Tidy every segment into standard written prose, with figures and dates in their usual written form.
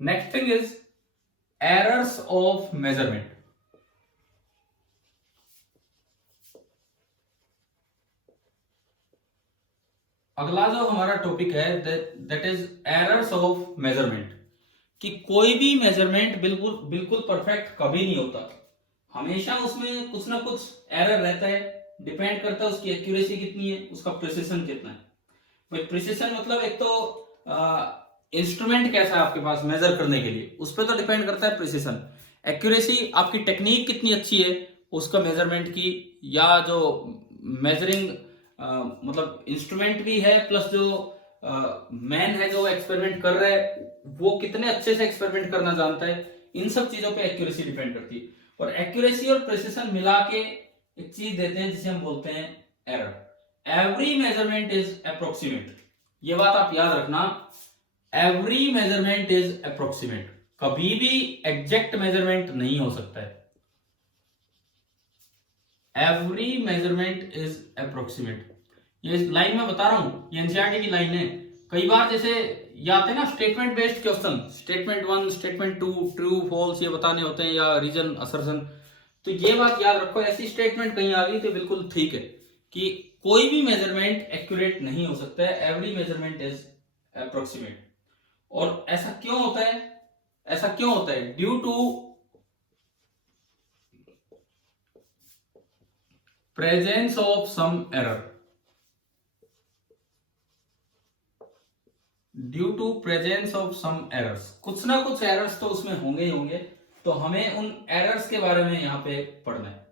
Next thing is errors of measurement. अगला जो हमारा टॉपिक है that is errors of measurement, कि कोई भी मेजरमेंट बिल्कुल बिल्कुल परफेक्ट कभी नहीं होता, हमेशा उसमें कुछ ना कुछ एरर रहता है। डिपेंड करता है उसकी एक्यूरेसी कितनी है, उसका प्रिसिशन कितना है। भाई प्रिसिशन मतलब एक तो इंस्ट्रूमेंट कैसा है आपके पास मेजर करने के लिए, उस पर तो डिपेंड करता है प्रिसिशन। एक्यूरेसी आपकी टेक्निक कितनी अच्छी है उसका मेजरमेंट की, या जो मेजरिंग मतलब इंस्ट्रूमेंट भी है प्लस जो मैन है जो एक्सपेरिमेंट कर रहा है वो कितने अच्छे से एक्सपेरिमेंट करना जानता है, इन सब चीजों पे एक्यूरेसी डिपेंड करती है। और एक्यूरेसी और प्रिसिशन मिला के एक चीज देते हैं जिसे हम बोलते हैं error. Every measurement is approximate, ये बात आप याद रखना, एवरी मेजरमेंट इज अप्रोक्सीमेट, कभी भी एग्जैक्ट मेजरमेंट नहीं हो सकता है। एवरी मेजरमेंट इज अप्रोक्सीमेट, ये लाइन में बता रहा हूं, ये एनसीईआरटी की लाइन है। कई बार जैसे ये आते हैं ना statement based question, statement 1 statement 2 true false ये बताने होते हैं, या रीजन असर्शन। तो ये बात याद रखो, ऐसी स्टेटमेंट कहीं आ गई तो बिल्कुल ठीक है कि कोई भी मेजरमेंट एक्यूरेट नहीं हो सकता है, एवरी मेजरमेंट इज अप्रोक्सीमेट। और ऐसा क्यों होता है, ऐसा क्यों होता है? Due to presence of some error, due to presence of some errors, कुछ ना कुछ एरर्स तो उसमें होंगे ही होंगे, तो हमें उन एरर्स के बारे में यहां पे पढ़ना है।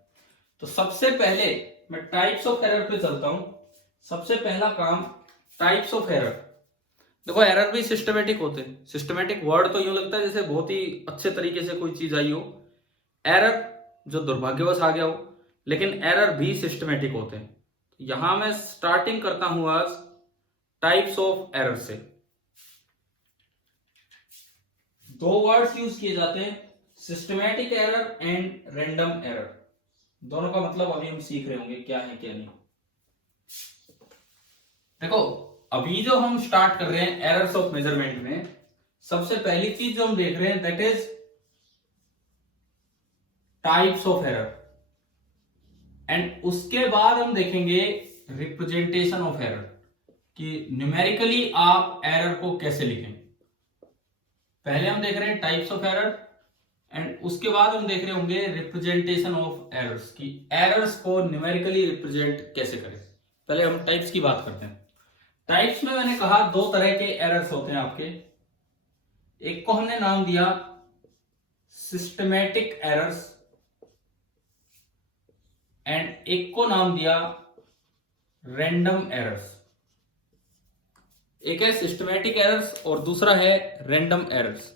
तो सबसे पहले मैं टाइप्स ऑफ एरर पे चलता हूं। सबसे पहला काम टाइप्स ऑफ एरर। देखो एरर भी सिस्टमेटिक होते हैं, सिस्टमेटिक वर्ड तो यूं लगता है जैसे बहुत ही अच्छे तरीके से कोई चीज आई हो, एरर जो दुर्भाग्यवश आ गया हो, लेकिन एरर भी सिस्टमेटिक होते हैं। यहां मैं स्टार्टिंग करता हूं आज टाइप्स ऑफ एरर से। दो वर्ड्स यूज किए जाते हैं, systematic error and random error. दोनों का मतलब अभी हम सीख रहे होंगे क्या है क्या नहीं। देखो अभी जो हम स्टार्ट कर रहे हैं एरर्स ऑफ मेजरमेंट में, सबसे पहली चीज जो हम देख रहे हैं that is types of error, and उसके बाद हम देखेंगे रिप्रेजेंटेशन ऑफ एरर, कि न्यूमेरिकली आप एरर को कैसे लिखें। पहले हम देख रहे हैं टाइप्स ऑफ एरर, एंड उसके बाद हम देख रहे होंगे रिप्रेजेंटेशन ऑफ एरर्स, की एरर्स को न्यूमेरिकली रिप्रेजेंट कैसे करें। पहले हम टाइप्स की बात करते हैं। टाइप्स में मैंने कहा दो तरह के एरर्स होते हैं आपके, एक को हमने नाम दिया सिस्टमैटिक एरर्स एंड एक को नाम दिया रैंडम एरर्स। एक है सिस्टमैटिक एरर्स और दूसरा है रैंडम एरर्स।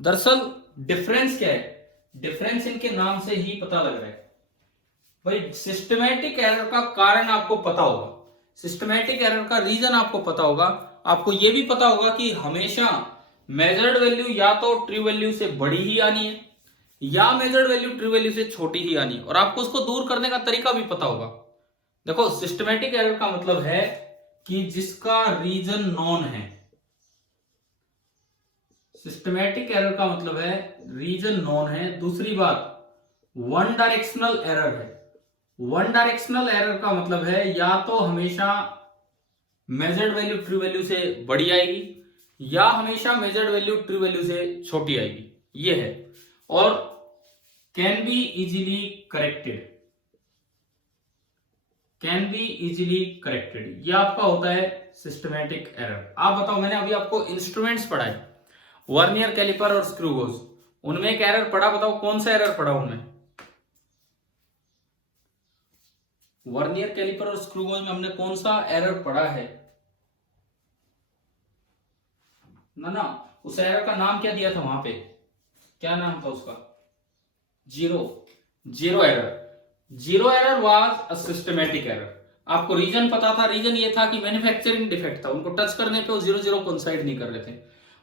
दरअसल डिफरेंस क्या है, डिफरेंस इनके नाम से ही पता लग रहा है। भाई सिस्टमैटिक एरर का कारण आपको पता होगा, सिस्टमैटिक एरर का रीजन आपको पता होगा, आपको यह भी पता होगा कि हमेशा मेजर्ड वैल्यू या तो ट्रू वैल्यू से बड़ी ही आनी है या मेजर्ड वैल्यू ट्रू वैल्यू से छोटी ही आनी है, और आपको उसको दूर करने का तरीका भी पता होगा। देखो सिस्टमैटिक एरर का मतलब है कि जिसका रीजन नॉन है, सिस्टमैटिक एरर का मतलब है रीजन नॉन है। दूसरी बात वन डायरेक्शनल एरर है। वन डायरेक्शनल एरर का मतलब है या तो हमेशा मेजर्ड वैल्यू ट्रू वैल्यू से बड़ी आएगी या हमेशा मेजर्ड वैल्यू ट्रू वैल्यू से छोटी आएगी, ये है। और can be easily corrected, can be easily corrected, ये आपका होता है सिस्टमैटिक एरर। आप बताओ, मैंने अभी आपको इंस्ट्रूमेंट्स पढ़ाए, वर्नियर कैलिपर और स्क्रू गोज, उनमें एक एरर पढ़ा, बताओ कौन सा एरर पढ़ा उनमें? वर्नियर कैलिपर और स्क्रू गोज में हमने कौन सा एरर पढ़ा है? ना उस एरर का नाम क्या दिया था वहां पे, क्या नाम था उसका? Zero error. Zero error was a systematic error. आपको रीजन पता था, रीजन ये था कि मैन्युफैक्चरिंग डिफेक्ट था, उनको टच करने पे वो 0 कोइंसाइड नहीं कर रहे थे।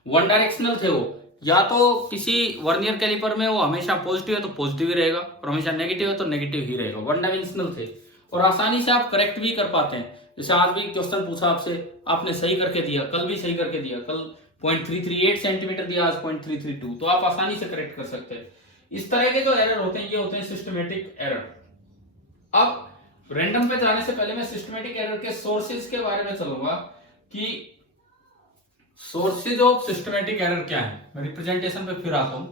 वन डायरेक्शनल थे वो, या तो किसी वर्नियर कैलिपर में वो हमेशा पॉजिटिव है तो पॉजिटिव ही रहेगा और हमेशा नेगेटिव है तो नेगेटिव ही रहेगा, वन डायमेंशनल थे और आसानी से आप करेक्ट भी कर पाते हैं। जैसे आज भी क्वेश्चन पूछा आपसे, आपने सही करके दिया, कल भी सही करके दिया, कल 0.338 सेंटीमीटर दिया, आज 0.332, तो आप आसानी से करेक्ट कर सकते हैं। इस तरह के जो एरर होते हैं ये होते हैं सिस्टमेटिक एरर। अब रैंडम पे जाने से पहले मैं सिस्टमेटिक एरर के सोर्सेज के बारे में चलूंगा कि सोर्सेज ऑफ सिस्टमेटिक एरर क्या है। मैं रिप्रेजेंटेशन पे फिर आता हूं।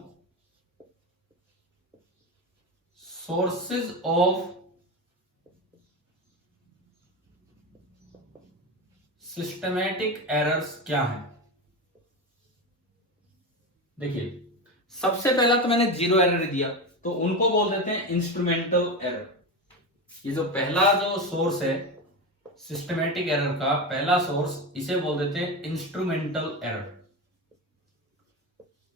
सोर्सेज ऑफ सिस्टमेटिक एरर्स क्या है। देखिए, सबसे पहला तो मैंने जीरो एरर दिया, तो उनको बोल देते हैं इंस्ट्रूमेंटल एरर। ये जो पहला जो सोर्स है सिस्टमेटिक एरर का, पहला सोर्स, इसे बोल देते हैं इंस्ट्रूमेंटल एरर।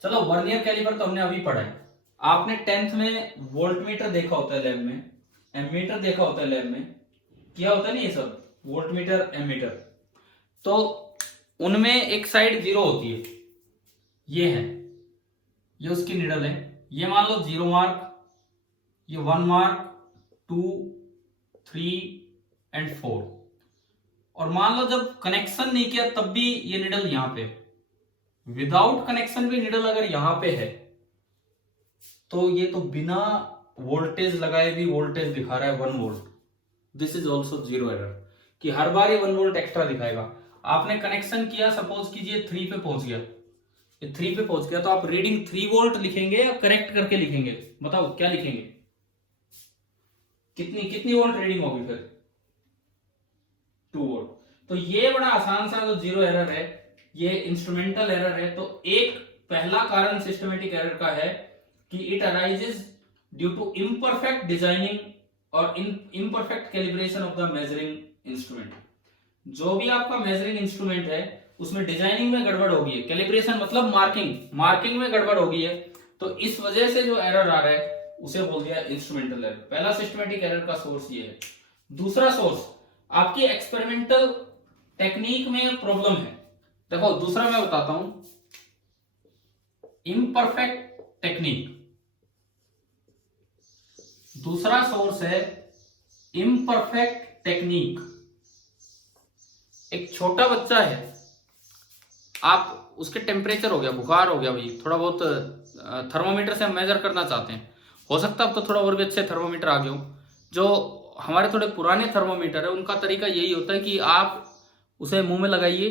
चलो, वर्नियर कैलिपर तो हमने अभी पढ़ा है। आपने 10th में वोल्टमीटर देखा होता है लैब में, एमीटर देखा होता है लैब में, किया होता है नहीं ये सब, वोल्टमीटर, एमीटर। तो उनमें एक साइड जीरो होती है, ये है, ये उसकी निडल है। ये मान लो 0 मार्क, ये 1 मार्क, 2, 3 एंड 4। और मान लो जब कनेक्शन नहीं किया तब भी ये निडल यहां पे, विदाउट कनेक्शन भी निडल अगर यहां पे है, तो ये तो बिना वोल्टेज लगाए भी वोल्टेज दिखा रहा है 1 volt. This is also zero error, कि हर बार ये 1 वोल्ट एक्स्ट्रा दिखाएगा। आपने कनेक्शन किया, सपोज कीजिए 3 पे पहुंच गया, ये 3 पे पहुंच गया, तो आप रीडिंग 3 वोल्ट लिखेंगे या करेक्ट करके लिखेंगे? बताओ क्या लिखेंगे, कितनी वोल्ट रीडिंग होगी फिर? 2 वोल्ट। तो ये बड़ा आसान सा जो जीरो एरर है, ये इंस्ट्रूमेंटल एरर है। तो एक पहला कारण सिस्टमेटिक एरर का है कि it arises due to imperfect designing और imperfect calibration of the measuring instrument. जो भी आपका मेजरिंग इंस्ट्रूमेंट है उसमें डिजाइनिंग में गड़बड़ होगी है, कैलिब्रेशन मतलब मार्किंग में गड़बड़ होगी है, तो इस वजह से जो एरर आ रहा है उसे बोल दिया इंस्ट्रूमेंटल एरर। पहला सिस्टमेटिक एरर का सोर्स ये है। दूसरा सोर्स, आपकी एक्सपेरिमेंटल टेक्निक में प्रॉब्लम है। देखो, दूसरा मैं बताता हूं, इम्परफेक्ट टेक्निक। दूसरा सोर्स है इम्परफेक्ट टेक्निक। एक छोटा बच्चा है, आप उसके टेम्परेचर हो गया, बुखार हो गया भाई, थोड़ा बहुत थर्मोमीटर से हम मेजर करना चाहते हैं। हो सकता है अब तो थोड़ा और भी अच्छे थर्मोमीटर आ गए हो। जो हमारे थोड़े पुराने थर्मोमीटर है उनका तरीका यही होता है कि आप उसे मुंह में लगाइए,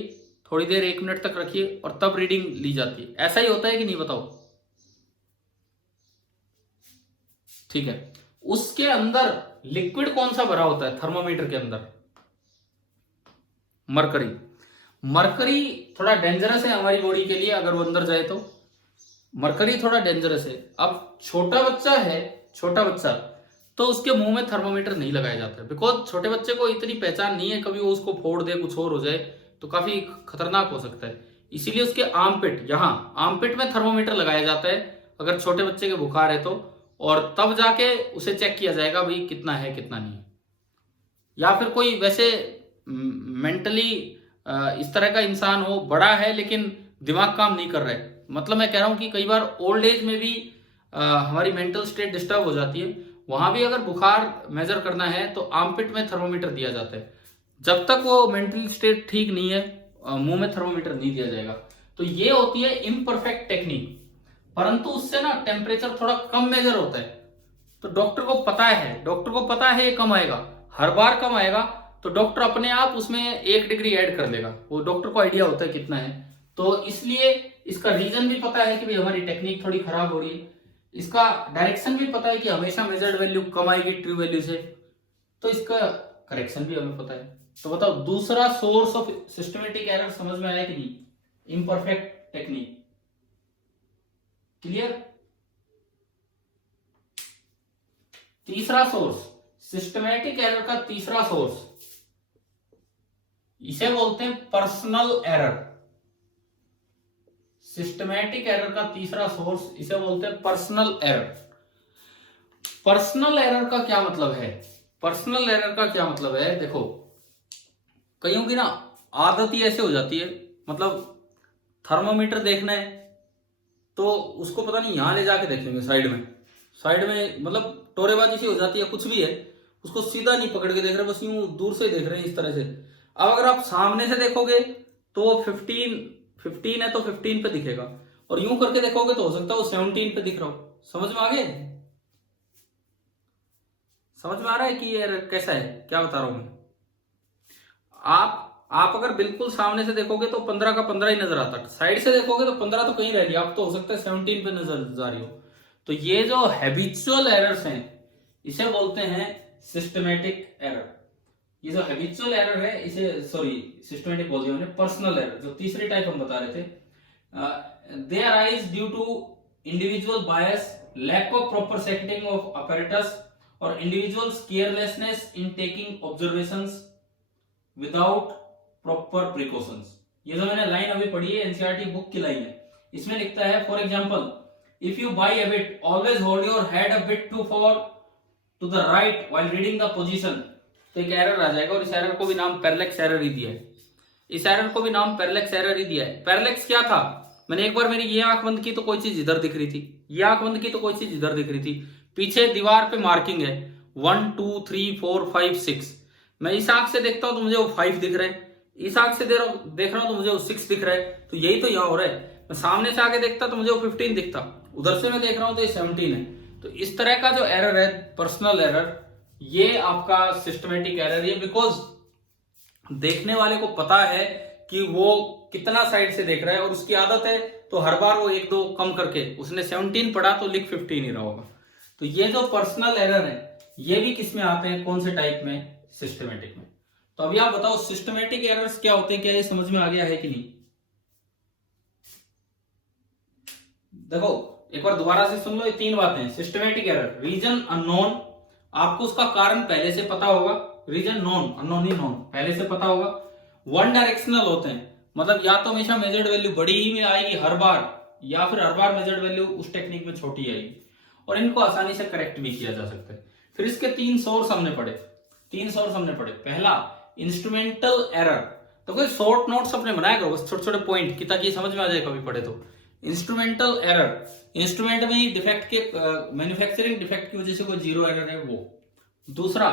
थोड़ी देर 1 मिनट तक रखिए और तब रीडिंग ली जाती है। ऐसा ही होता है कि नहीं, बताओ? ठीक है। उसके अंदर लिक्विड कौन सा भरा होता है थर्मोमीटर के अंदर? मरकरी थोड़ा डेंजरस है हमारी बॉडी के लिए, अगर वो अंदर जाए तो मरकरी थोड़ा डेंजरस है। अब छोटा बच्चा तो उसके मुंह में थर्मोमीटर नहीं लगाया जाता है, बिकॉज छोटे बच्चे को इतनी पहचान नहीं है, कभी वो उसको फोड़ दे, कुछ और हो जाए तो काफी खतरनाक हो सकता है। इसीलिए उसके आर्मपिट में थर्मोमीटर लगाया जाता है अगर छोटे बच्चे के बुखार है तो, और तब जाके उसे चेक किया जाएगा भाई कितना है कितना नहीं है। या फिर कोई वैसे मेंटली इस तरह का इंसान हो, बड़ा है लेकिन दिमाग काम नहीं कर रहा है, मतलब मैं कह रहा हूं कि कई बार ओल्ड एज में भी हमारी मेंटल स्टेट डिस्टर्ब हो जाती है, वहां भी अगर बुखार मेजर करना है तो आर्मपिट में थर्मोमीटर दिया जाता है। जब तक वो मेंटल स्टेट ठीक नहीं है मुंह में थर्मोमीटर नहीं दिया जाएगा। तो ये होती है इम्परफेक्ट टेक्निक, परंतु उससे ना टेम्परेचर थोड़ा कम मेजर होता है। तो डॉक्टर को पता है ये कम आएगा, हर बार कम आएगा, तो डॉक्टर अपने आप उसमें 1 डिग्री ऐड कर लेगा, वो डॉक्टर को आइडिया होता है कितना है। तो इसलिए इसका रीजन भी पता है कि भाई हमारी टेक्निक थोड़ी खराब हो रही है, इसका डायरेक्शन भी पता है कि हमेशा मेजर्ड वैल्यू कम आएगी ट्रू वैल्यू से, तो इसका करेक्शन भी हमें पता है। तो बताओ, दूसरा सोर्स ऑफ सिस्टमेटिक एरर समझ में आया कि नहीं? Imperfect technique. क्लियर? तीसरा सोर्स, सिस्टमेटिक एरर का तीसरा सोर्स, इसे बोलते हैं पर्सनल एरर। सिस्टमेटिक एरर का तीसरा सोर्स, इसे बोलते हैं पर्सनल एरर। पर्सनल एरर का क्या मतलब है? पर्सनल एरर का क्या मतलब है, देखो, कईयों की ना आदत ही ऐसे हो जाती है, मतलब थर्मोमीटर देखना है तो उसको पता नहीं यहां ले जाके देखेंगे साइड में, मतलब टोरेबाजी सी हो जाती है, कुछ भी है उसको सीधा नहीं पकड़ के देख रहे, बस यूं दूर से देख रहे हैं इस तरह से। अब अगर आप सामने से देखोगे तो 15 15 है तो 15 पे दिखेगा, और यूं करके देखोगे तो हो सकता है वो 17 पे दिख रहा हो। समझ में आ गया? समझ में आ रहा है कि ये कैसा है, क्या बता रहा हूं मैं? आप अगर बिल्कुल सामने से देखोगे तो 15 का 15 ही नजर आता है, साइड से देखोगे तो 15 तो कहीं रह गया, आप तो हो सकता है 17 पे नजर जा रही हो। तो ये जो हैबिचुअल एरर्स हैं इसे बोलते हैं सिस्टमेटिक एरर। ये जो हैबिचुअल एरर है इसे, सॉरी सिस्टमेटिक बोल दिया मैंने, पर्सनल एरर जो तीसरी टाइप हम बता रहे थे, they arise due to individual bias, lack of proper setting of apparatus और individuals carelessness in taking observations without proper precautions. ये जो मैंने लाइन अभी पढ़ी है एनसीईआरटी बुक की लाइन है, इसमें लिखता है for example if you by a bit always hold your head a bit too for to the right while reading the position. तो एक एरर आ जाएगा, और इस एरर को भी नाम पैरेलैक्स एरर ही दिया है। इस एरर को भी नाम पैरेलैक्स एरर ही दिया है। पैरेलैक्स क्या था? मैंने एक बार मेरी ये आंख बंद की तो कोई चीज इधर दिख रही थी, ये आंख बंद की तो कोई चीज इधर दिख रही थी, पीछे दीवार पे मार्किंग है 1 2 3 4 5 6। मैं इस आंख से देखता हूं तो मुझे वो 5 दिख रहा है, इस आंख से देख रहा हूं तो मुझे वो 6 दिख रहा है। तो यही तो यहाँ हो रहा है। मैं सामने से आके देखता तो मुझे वो 15 दिखता, उधर से मैं देख रहा हूं तो ये 17 है। तो इस तरह का जो एरर है पर्सनल एरर, ये आपका सिस्टमेटिक एरर है, बिकॉज देखने वाले को पता है कि वो कितना साइड से देख रहा है और उसकी आदत है, तो हर बार वो 1 2 कम करके, उसने 17 पढ़ा तो लिख 15 ही रहा होगा। तो ये जो पर्सनल एरर है ये भी किस में आते हैं, कौन से टाइप में? सिस्टमेटिक में। तो अभी आप बताओ सिस्टमेटिक एरर्स क्या होते हैं, क्या ये समझ में आ गया है कि नहीं? देखो एक बार दोबारा से सुन लो, ये 3 बातें। सिस्टमेटिक एरर, रीजन अननोन, आपको उसका कारण पहले से पता होगा। रीजन नोन, अननोन ही नोन, पहले से पता होगा। वन डायरेक्शनल होते हैं, मतलब या तो हमेशा मेजर्ड वैल्यू बड़ी ही में आएगी हर बार, या फिर हर बार मेजर्ड वैल्यू उस टेक्निक में छोटी आएगी, और इनको आसानी से करेक्ट भी किया जा सकता है। फिर इसके 3 सोर्स हमने पढ़े, 3 सोर्स हमने पढ़े। पहला इंस्ट्रूमेंटल एरर, तो कोई शॉर्ट नोट्स अपने बनाया करो, बस छोटे छोटे पॉइंट की, ताकि समझ में आ जाए कभी पढ़े तो। इंस्ट्रूमेंटल एरर, इंस्ट्रूमेंट में ही डिफेक्ट के, मैन्युफैक्चरिंग डिफेक्ट की वजह से कोई जीरो एरर है वो। दूसरा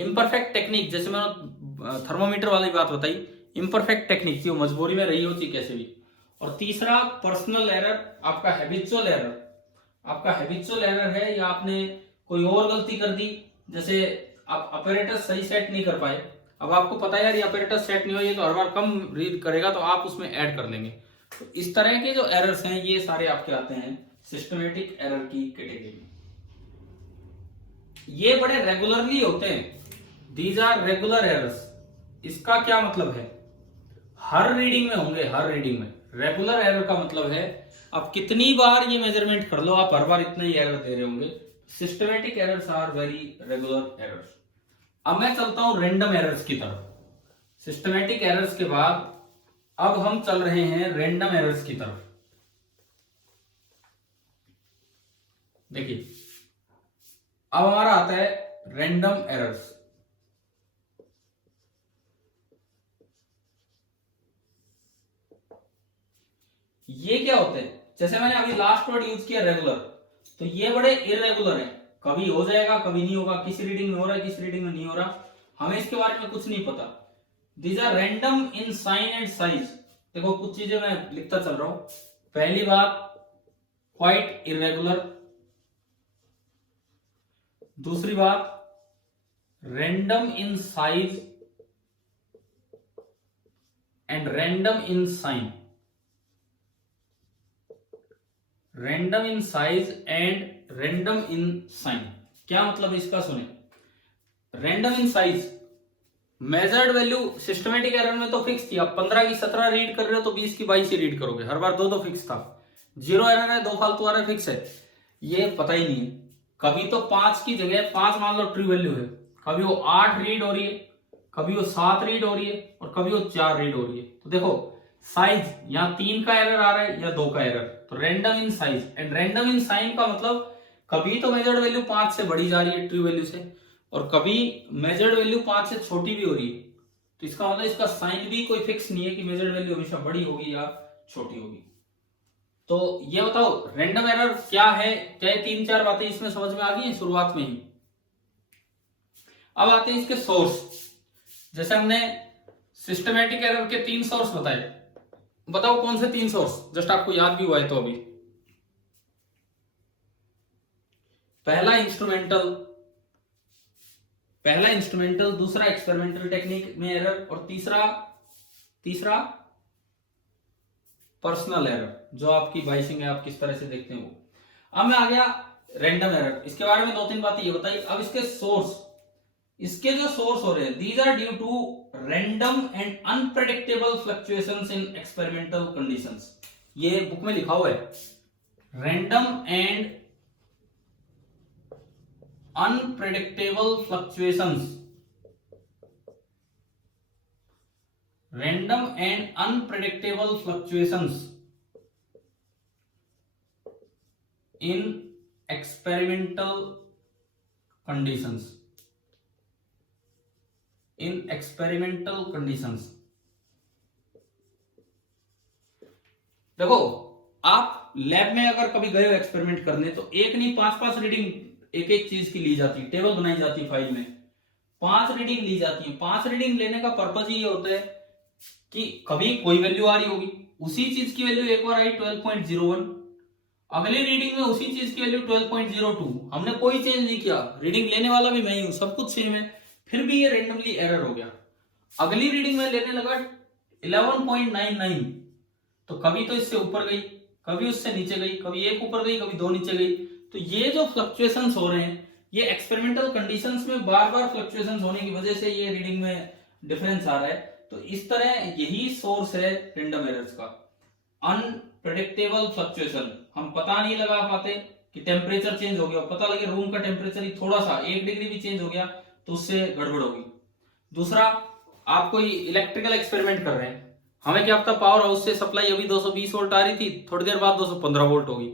इम्परफेक्ट टेक्निक, जैसे मैंने थर्मोमीटर वाली बात बताई, इम्परफेक्ट टेक्निक की वो मजबूरी में रही होती कैसे भी। और तीसरा पर्सनल एरर, आपका हैबिचुअल एरर। आपका हैबिचुअल एरर है या आपने कोई और गलती कर दी, जैसे आप अपैरेटस सही सेट नहीं कर पाए, अब आपको पता है यार ये अपैरेटस सेट नहीं हो, ये तो हर बार कम रीड करेगा, तो आप उसमें ऐड कर लेंगे। तो इस तरह के जो एरर्स हैं ये सारे आपके आते हैं सिस्टमेटिक एरर की कैटेगरी में। ये बड़े रेगुलरली होते हैं, दीज आर रेगुलर एरर्स। इसका क्या मतलब है? हर रीडिंग में होंगे, हर रीडिंग में। रेगुलर एरर का मतलब है आप कितनी बार ये मेजरमेंट कर लो, आप हर बार इतना ही एरर दे रहे होंगे। Systematic errors are very regular errors. अब मैं चलता हूं रैंडम एरर्स की तरफ। सिस्टमेटिक एरर्स के बाद अब हम चल रहे हैं रैंडम एरर्स की तरफ। देखिए अब हमारा आता है रैंडम एरर्स। ये क्या होते हैं? जैसे मैंने अभी लास्ट वर्ड यूज किया रेगुलर, तो ये बड़े इरेगुलर हैं, कभी हो जाएगा कभी नहीं होगा, किसी रीडिंग में हो रहा है किसी रीडिंग में नहीं हो रहा, हमें इसके बारे में कुछ नहीं पता। These are random in sign and size. देखो कुछ चीजें मैं लिखता चल रहा हूं। पहली बात क्वाइट इरेगुलर, दूसरी बात random in size and random in sign. Random in size and random in sign, क्या मतलब इसका सुने। Random in size, measured value systematic error में तो फिक्स थी, आप 15 की 17 रीड कर रहे हो तो 20 की 22 ही रीड करोगे, हर बार 2 फिक्स था। जीरो एरर है, 2 फालतू आ रहा है, फिक्स है, ये पता ही नहीं है। कभी तो 5 की जगह 5 मान लो ट्रू वैल्यू है, कभी वो 8 रीड हो रही है, कभी वो 7 रीड हो रही है, और कभी वो 4 रीड हो रही है। तो देखो साइज, यहाँ 3 का एरर आ रहा है या 2 का एरर, तो random in size and random in sign का मतलब कभी तो मेजर्ड वैल्यू 5 से बड़ी जा रही है ट्रू वैल्यू से, और कभी मेजर्ड वैल्यू 5 से छोटी भी हो रही है। तो इसका मतलब इसका साइन भी कोई फिक्स नहीं है कि मेजर्ड वैल्यू हमेशा बड़ी होगी या छोटी होगी। तो ये बताओ रैंडम एरर क्या है, क्या 3-4 बातें इसमें समझ में आ गई है शुरुआत में ही। अब आते हैं इसके सोर्स। जैसे हमने सिस्टमेटिक एरर के 3 सोर्स बताए, बताओ कौन से 3 सोर्स, जस्ट आपको याद भी हुआ है तो अभी। पहला इंस्ट्रूमेंटल, दूसरा एक्सपेरिमेंटल टेक्निक में एरर, और तीसरा पर्सनल एरर, जो आपकी बाइसिंग है, आप किस तरह से देखते हैं वो। अब मैं आ गया रैंडम एरर, इसके बारे में 2-3 बातें ये बताइए। अब इसके जो सोर्स हो रहे हैं, these are due to random and unpredictable fluctuations in experimental conditions. ये बुक में लिखा हुआ है, random and unpredictable fluctuations, random and unpredictable fluctuations in experimental conditions, देखो आप लैब में अगर कभी गए हो एक्सपेरिमेंट करने, तो एक नहीं 5-5 रीडिंग एक एक चीज की ली जाती है, टेबल बनाई जाती है फाइल में, 5 रीडिंग ली जाती है। 5 रीडिंग लेने का पर्पज ये होता है कि कभी कोई वैल्यू आ रही होगी, उसी चीज की वैल्यू एक बार आई 12.01, अगली रीडिंग में उसी चीज की वैल्यू 12.02, हमने कोई चेंज नहीं किया, रीडिंग लेने वाला भी मैं ही हूं, सब कुछ सेम है, फिर भी ये रेंडमली एरर हो गया। अगली रीडिंग में लेने लगा 11.99, तो कभी तो इससे ऊपर गई, कभी उससे नीचे गई, कभी एक ऊपर गई, कभी 2 नीचे गई। तो ये जो फ्लक्चुएशंस हो रहे हैं, ये एक्सपेरिमेंटल कंडीशंस में बार बार फ्लक्चुएशंस होने की वजह से ये रीडिंग में डिफरेंस आ रहा है। तो इस तरह यही सोर्स है रैंडम एरर्स का, अनप्रेडिक्टेबल फ्लक्चुएशन। हम पता नहीं लगा पाते कि टेम्परेचर चेंज हो गया, पता लगे रूम का टेम्परेचर ही थोड़ा सा 1 डिग्री भी चेंज हो गया तो उससे गड़बड़ होगी। दूसरा, आप कोई इलेक्ट्रिकल एक्सपेरिमेंट कर रहे हैं, हमें क्या पता पावर हाउस से सप्लाई अभी 220 वोल्ट आ रही थी, थोड़ी देर बाद 215 वोल्ट होगी।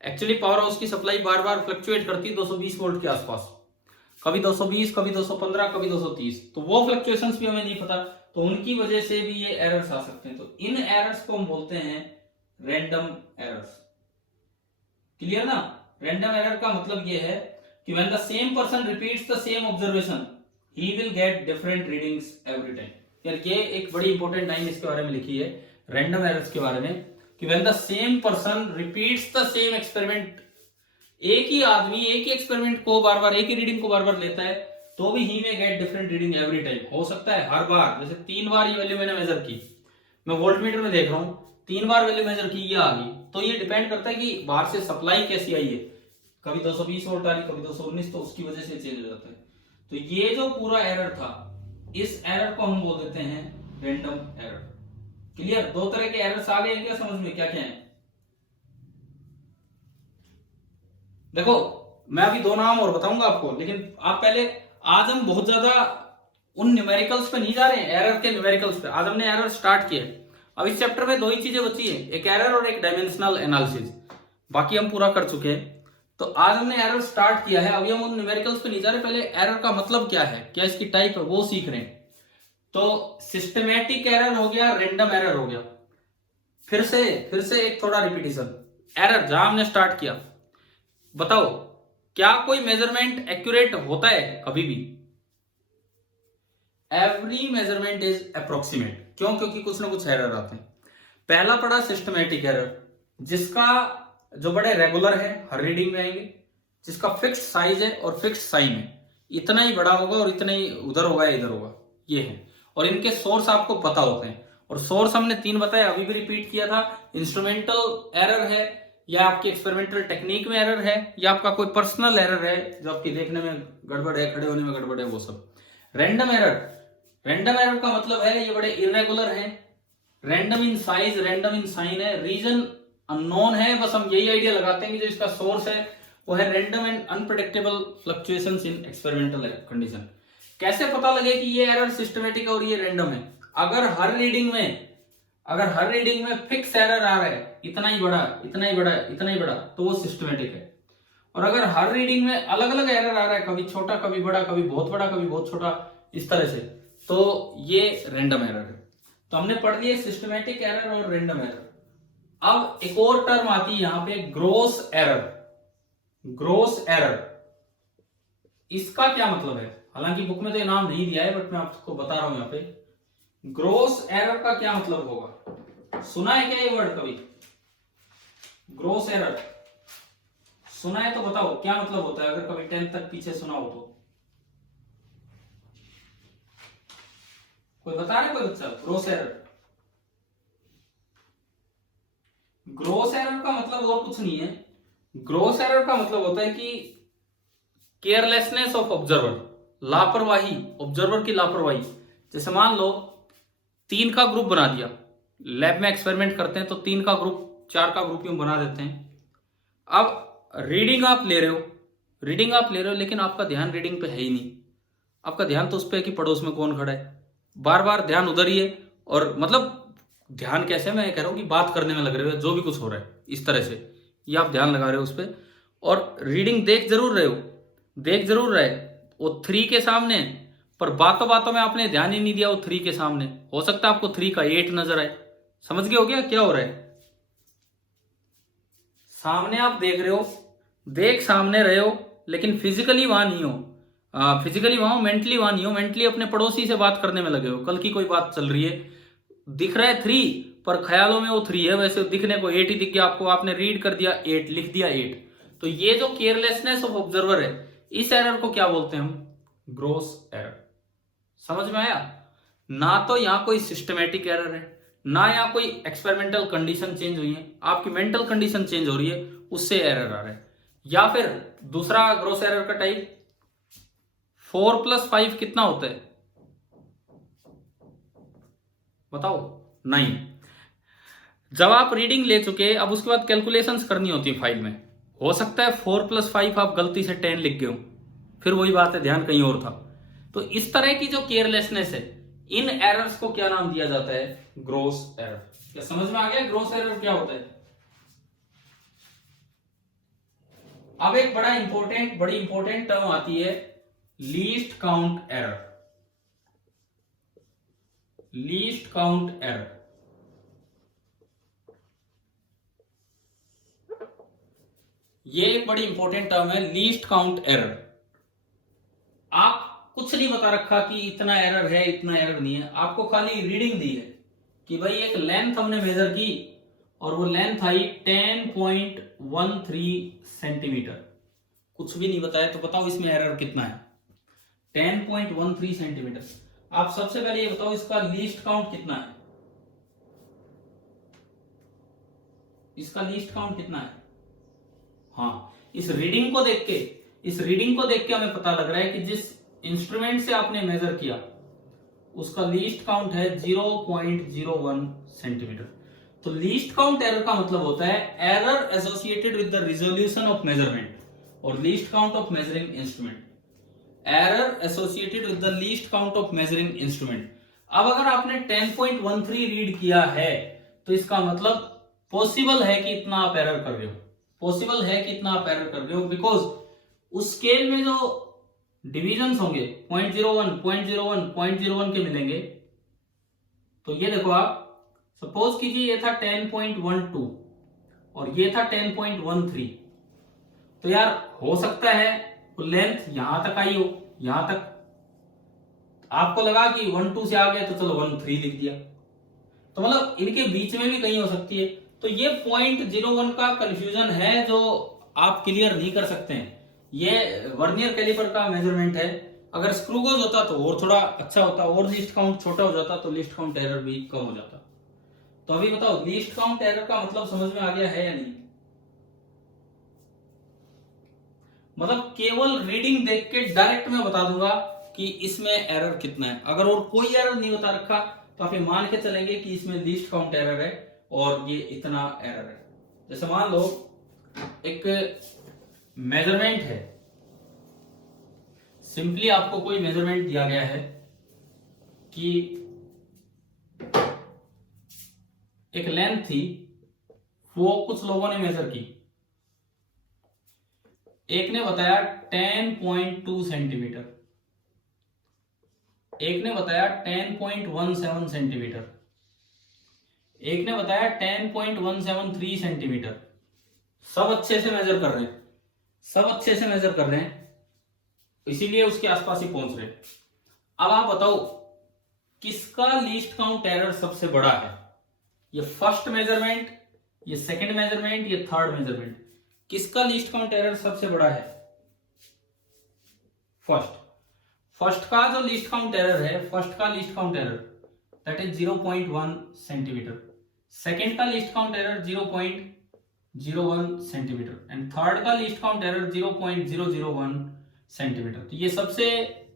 एक्चुअली पावर हाउस की सप्लाई बार बार फ्लक्चुएट करती है 220 वोल्ट के आसपास, कभी 220, कभी 215, कभी 230, तो वो फ्लक्चुएशंस भी हमें नहीं पता, तो उनकी वजह से भी ये एरर्स आ सकते हैं। तो इन एरर्स को हम बोलते हैं रैंडम एरर्स। क्लियर ना? रैंडम एरर का मतलब ये है कि when the same person repeats the same observation, he will get different readings every time. यार ये एक बड़ी इंपॉर्टेंट लाइन इसके बारे में लिखी है रैंडम एरर्स के बारे में, कि when the same person repeats the same experiment, एक ही आदमी एक ही एक्सपेरिमेंट को बार बार, एक ही रीडिंग को बार बार लेता है, तो भी ही में get different reading every time. हो सकता है हर बार, जैसे 3 बार ये वैल्यू मैंने मेजर की, मैं वोल्टमीटर में देख रहा हूं 3 बार वैल्यू मेजर की, ये आ गई, तो ये डिपेंड करता है कि बाहर से सप्लाई कैसी आई है, कभी 220 वोल्ट आ रही, कभी 219, तो उसकी वजह से चेंज हो जाता है। तो ये जो पूरा एरर था, इस एरर को हम बोल देते हैं रैंडम एरर। क्लियर? 2 तरह के एरर्स आ गए क्या समझ में, क्या क्या है? देखो मैं अभी 2 नाम और बताऊंगा आपको, लेकिन आप पहले, आज हम बहुत ज्यादा उन न्यूमेरिकल्स पे नहीं जा रहे हैं, एरर के न्यूमेरिकल्स पे। आज हमने एरर स्टार्ट किया। अब इस चैप्टर में 2 ही चीजें बची है, एक एरर और एक डायमेंशनल एनालिसिस, बाकी हम पूरा कर चुके हैं। तो आज हमने एरर स्टार्ट किया है, अभी हम उन न्यूमेरिकल्स पे नहीं जा रहे, पहले एरर का मतलब क्या है, क्या इसकी टाइप है, वो सीख रहे हैं। तो सिस्टमैटिक एरर हो गया, रैंडम एरर हो गया। फिर से एक थोड़ा रिपीटिशन। एरर जहां हमने स्टार्ट किया, बताओ क्या कोई मेजरमेंट एक्यूरेट होता है कभी भी? Every measurement is approximate. क्यों? क्योंकि कुछ ना कुछ एरर आते हैं। पहला पड़ा सिस्टमैटिक एरर, जिसका जो बड़े रेगुलर है, हर रीडिंग में आएंगे, जिसका फिक्स्ड साइज है और फिक्स्ड साइन है, इतना ही बड़ा होगा और इतना ही उधर होगा या इधर होगा, ये है। और इनके सोर्स आपको पता होते हैं, और सोर्स हमने 3 बताए, अभी भी रिपीट किया था। इंस्ट्रूमेंटल एरर है, या आपकी एक्सपेरिमेंटल टेक्निक में एरर है, या आपका कोई पर्सनल एरर है जो आपकी देखने में गड़बड़ है, खड़े होने में गड़बड़ है, वो सब। रैंडम एरर का मतलब है ये बड़े इरेगुलर हैं, random in size, random in sign है, रीजन अननोन है, बस हम यही आइडिया लगाते हैं कि जो इसका सोर्स है वो है random and unpredictable fluctuations in experimental condition. कैसे पता लगे कि ये एरर सिस्टमैटिक है और ये रैंडम है? अगर हर रीडिंग में फिक्स एरर आ रहा है, इतना ही बड़ा, इतना ही बड़ा, इतना ही बड़ा, तो वो सिस्टमैटिक है। और अगर हर रीडिंग में अलग अलग एरर आ रहा है, कभी छोटा, कभी बड़ा, कभी बहुत बड़ा, कभी बहुत छोटा, इस तरह से, तो ये रैंडम एरर है। तो हमने पढ़ लिया सिस्टमैटिक एरर और रैंडम एरर। अब एक और टर्म आती है यहां पे, ग्रोस एरर। इसका क्या मतलब है? हालांकि बुक में तो ये नाम नहीं दिया है, बट मैं आपको बता रहा हूं यहां पे। ग्रोस एरर का क्या मतलब होगा? सुना है क्या ये वर्ड कभी? ग्रॉस एरर सुना है तो बताओ क्या मतलब होता है, अगर कभी 10th तक पीछे सुना हो तो। कोई बता रहा है कोई बच्चा? ग्रॉस एरर, ग्रॉस एरर का मतलब और कुछ नहीं है। ग्रॉस एरर का मतलब होता है कि केयरलेसनेस ऑफ ऑब्जर्वर, लापरवाही, ऑब्जर्वर की लापरवाही। जैसे मान लो 3 का ग्रुप बना दिया, लैब में एक्सपेरिमेंट करते हैं तो 3 का ग्रुप 4 का ग्रुप यूं बना देते हैं। अब रीडिंग आप ले रहे हो, रीडिंग आप ले रहे हो, लेकिन आपका ध्यान रीडिंग पे है ही नहीं। आपका ध्यान तो उस पर है कि पड़ोस में कौन खड़ा है, बार बार ध्यान उधर ही है। और मतलब ध्यान कैसे, मैं कह रहा हूं कि बात करने में लग रहे हो, जो भी कुछ हो रहा है इस तरह से, ये आप ध्यान लगा रहे हो उस पर। और रीडिंग देख जरूर रहे हो, देख जरूर रहे वो 3 के सामने, पर बातों बातों में आपने ध्यान ही नहीं दिया वो 3 के सामने। हो सकता है आपको 3 का 8 नजर आए। समझ गए हो क्या हो रहा है? सामने आप देख रहे हो, देख सामने रहे हो, लेकिन फिजिकली वहां नहीं हो, फिजिकली वहां हो, मेंटली वहां नहीं हो। मेंटली अपने पड़ोसी से बात करने में लगे हो, कल की कोई बात चल रही है, दिख रहा है 3 पर ख्यालों में वो 3 है, वैसे दिखने को 8 ही दिख गया आपको, आपने रीड कर दिया 8, लिख दिया 8। तो ये जो केयरलेसनेस ऑफ ऑब्जर्वर है, इस एरर को क्या बोलते हैं हम? Gross error. समझ में आया? ना तो यहां कोई सिस्टमेटिक एरर है, ना यहाँ कोई एक्सपेरिमेंटल कंडीशन चेंज हुई है, आपकी मेंटल कंडीशन चेंज हो रही है, उससे एरर आ रहा है। या फिर दूसरा ग्रॉस एरर का टाइप, 4 + 5 कितना होता है? बताओ। 9। जब आप रीडिंग ले चुके, अब उसके बाद कैलकुलेशंस करनी होती है फाइल में। हो सकता है 4 + 5 आप गलती से 10 लिख गए हो, फिर वही बात है, ध्यान कहीं और था। तो इस तरह की जो केयरलेसनेस है, इन एरर्स को क्या नाम दिया जाता है? Gross error. क्या समझ में आ गया ग्रॉस एरर क्या होता है? अब एक बड़ी इंपॉर्टेंट टर्म आती है, least count error. Least count error, ये एक बड़ी इंपॉर्टेंट टर्म है, लीस्ट काउंट एरर। आप कुछ नहीं बता रखा कि इतना एरर है, इतना एरर नहीं है, आपको खाली रीडिंग दी है कि भाई एक लेंथ हमने मेजर की और वो लेंथ आई 10.13 सेंटीमीटर। कुछ भी नहीं बताया, तो बताओ इसमें एरर कितना है? 10.13 सेंटीमीटर। आप सबसे पहले ये बताओ इसका लीस्ट काउंट कितना है? इसका लीस्ट काउंट कितना है? हाँ, इस रीडिंग को देख के हमें पता लग रहा है कि जिस इंस्ट्रूमेंट से आपने मेजर किया उसका लीस्ट काउंट है 0.01 सेंटीमीटर। तो लीस्ट काउंट एरर का मतलब होता है error associated with the resolution of measurement और least count of measuring instrument. Error associated with the least count of measuring instrument. अब अगर आपने 10.13 रीड किया है तो इसका मतलब पॉसिबल है कि इतना आप एरर कर रहे हो, पॉसिबल है कि इतना आप एरर कर रहे हो, बिकॉज उस स्केल में जो डिविजन्स होंगे 0.01, 0.01, 0.01 के मिलेंगे। तो ये देखो, आप सपोज कीजिए ये था 10.12 और ये था 10.13। तो यार हो सकता है लेंथ यहां तक आई हो, यहां तक आपको लगा कि 12 से आ गया तो चलो 13 लिख दिया, तो मतलब इनके बीच में भी कहीं हो सकती है। तो ये 0.01 का कंफ्यूजन है जो आप क्लियर नहीं कर सकते हैं। ये वर्नियर कैलिपर का मेजरमेंट है, अगर स्क्रू गोज होता तो और थोड़ा अच्छा होता, और लीस्ट काउंट छोटा हो जाता तो लीस्ट काउंट एरर भी कम हो जाता। तो अभी बताओ लीस्ट काउंट एरर का मतलब समझ में आ गया है या नहीं? मतलब केवल रीडिंग देख के डायरेक्ट मैं बता दूंगा कि इसमें एरर कितना है। अगर और कोई एरर नहीं बता रखा तो आप ये मान के चलेंगे कि इसमें लीस्ट काउंट एरर है और ये इतना एरर है। जैसे मान लो एक मेजरमेंट है, सिंपली आपको कोई मेजरमेंट दिया गया है कि एक लेंथ थी, वो कुछ लोगों ने मेजर की, एक ने बताया 10.2 सेंटीमीटर, एक ने बताया 10.17 सेंटीमीटर, एक ने बताया 10.173 सेंटीमीटर। सब अच्छे से मेजर कर रहे हैं, सब अच्छे से मेजर कर रहे हैं, इसीलिए उसके आसपास ही पहुंच रहे। अब आप बताओ किसका लीस्ट काउंट एरर सबसे बड़ा है? ये फर्स्ट मेजरमेंट, ये सेकंड मेजरमेंट, ये थर्ड मेजरमेंट, किसका लीस्ट काउंट एरर सबसे बड़ा है? फर्स्ट का जो लीस्ट काउंट एरर है, फर्स्ट का least count error that is 0.1 centimetre, second का least count error 0.01 centimetre and third का लीस्ट काउंट एरर 0.001 सेंटीमीटर। तो ये सबसे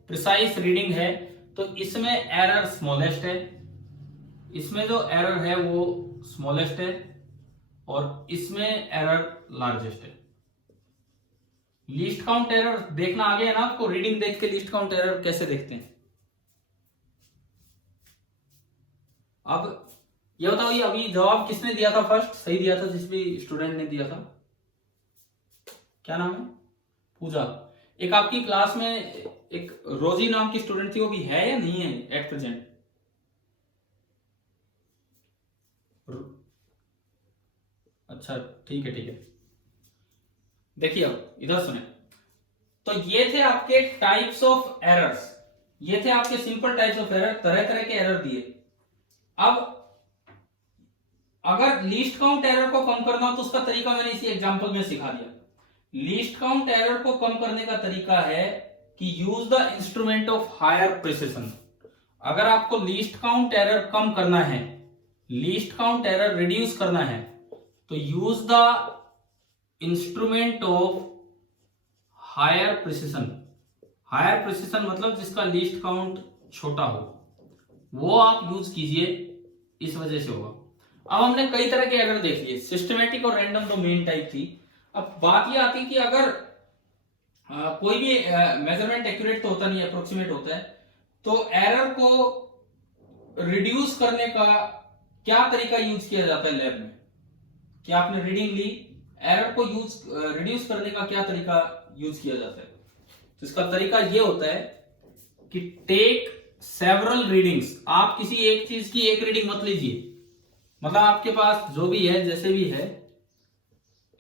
प्रिसाइज रीडिंग है। तो इसमें एरर स्मॉलेस्ट है, इसमें जो एरर है वो स्मॉलेस्ट है और इसमें एरर लार्जेस्ट है। लीस्ट काउंट एरर देखना आ गया ना आपको? रीडिंग देख के लीस्ट काउंट एरर कैसे देखते हैं? अब ये बताओ, ये अभी जवाब किसने दिया था? फर्स्ट सही दिया था, जिस भी स्टूडेंट ने दिया था, क्या नाम है? पूजा। एक आपकी क्लास में एक रोजी नाम की स्टूडेंट थी, वो भी है या नहीं है एट प्रेजेंट? अच्छा ठीक है ठीक है। देखिए अब इधर सुने, तो ये थे आपके टाइप्स ऑफ एरर्स, ये थे आपके सिंपल टाइप्स ऑफ एरर, तरह तरह के एरर दिए। अब अगर लीस्ट काउंट एरर को कम करना हो तो उसका तरीका मैंने इसी एग्जांपल में सिखा दिया। लीस्ट काउंट एरर को कम करने का तरीका है कि use the instrument of higher precision. अगर आपको लीस्ट काउंट एरर कम करना है, लीस्ट काउंट एरर रिड्यूस करना है, तो use the instrument of higher precision. Higher precision मतलब जिसका लीस्ट काउंट छोटा हो, वो आप यूज कीजिए, इस वजह से होगा। अब हमने कई तरह के एरर देख लिए, सिस्टमैटिक और रैंडम तो मेन टाइप थी। अब बात ये आती है कि अगर कोई भी मेजरमेंट एक्यूरेट तो होता नहीं, अप्रोक्सीमेट होता है, तो एरर को रिड्यूस करने का क्या तरीका यूज किया जाता है लैब में? कि आपने रीडिंग ली, एरर को रिड्यूस करने का क्या तरीका यूज किया जाता है? तो इसका तरीका ये होता है कि टेक सेवरल रीडिंग्स। आप किसी एक चीज की एक रीडिंग मत लीजिए, मतलब आपके पास जो भी है जैसे भी है,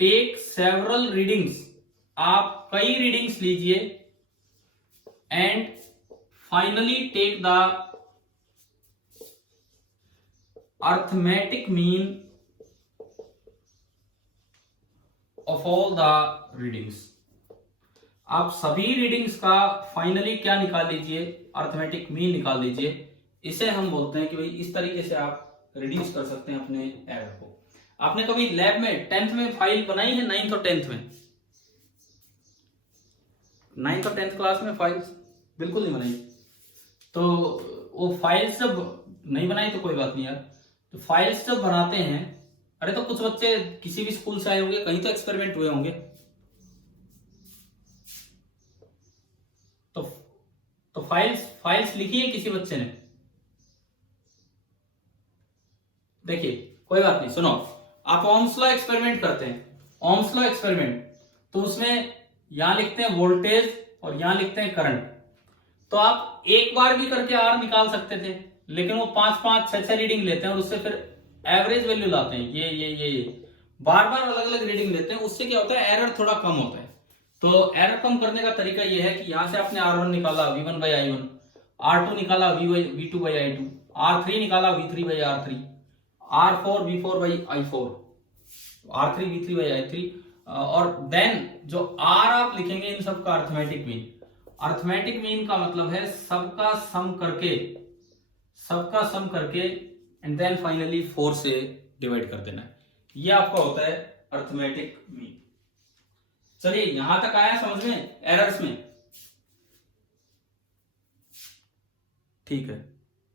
टेक सेवरल रीडिंग्स, आप कई रीडिंग्स लीजिए and finally take the arithmetic mean of all the readings. आप सभी रीडिंग्स का फाइनली क्या निकाल लीजिए? अर्थमेटिक मीन निकाल लीजिए। इसे हम बोलते हैं कि भाई इस तरीके से आप रिड्यूस कर सकते हैं अपने एरर को। आपने कभी लैब में 10th में फाइल बनाई है? 9th और 10th में? 9th और 10th क्लास में फाइल्स बिल्कुल नहीं बनाई। तो वो फाइल्स जब नहीं बनाई तो कोई बात नहीं यार, तो फाइल्स जब बनाते हैं, अरे तो कुछ बच्चे किसी भी स्कूल से आए होंगे, कहीं तो एक्सपेरिमेंट हुए होंगे, तो फाइल्स लिखी है किसी बच्चे ने? देखिए कोई बात नहीं, सुनो, आप ओम्स लॉ एक्सपेरिमेंट करते हैं, ओम्स लॉ एक्सपेरिमेंट, तो उसमें यहां लिखते हैं वोल्टेज और यहां लिखते हैं करंट। तो आप एक बार भी करके आर निकाल सकते थे, लेकिन वो 5-5, 6-6 रीडिंग लेते हैं और उससे फिर एवरेज वैल्यू लाते हैं। ये बार बार अलग अलग रीडिंग लेते हैं, उससे क्या होता है? एरर थोड़ा कम होता है। तो एरर कम करने का तरीका ये है कि यहां से आपने R1 निकाला V1 by I1, R2 निकाला V2 by I2, R3 निकाला V3 by R3, R4 V4 by I4, R3 V3 by I3, और देन जो R आप लिखेंगे इन सबका अर्थमेटिक मीन। अर्थमेटिक मीन का मतलब है सबका सम करके एंड देन फाइनली 4 से डिवाइड कर देना है। ये आपका होता है अर्थमेटिक मीन। चलिए यहां तक आया समझ में एरर्स में? ठीक है।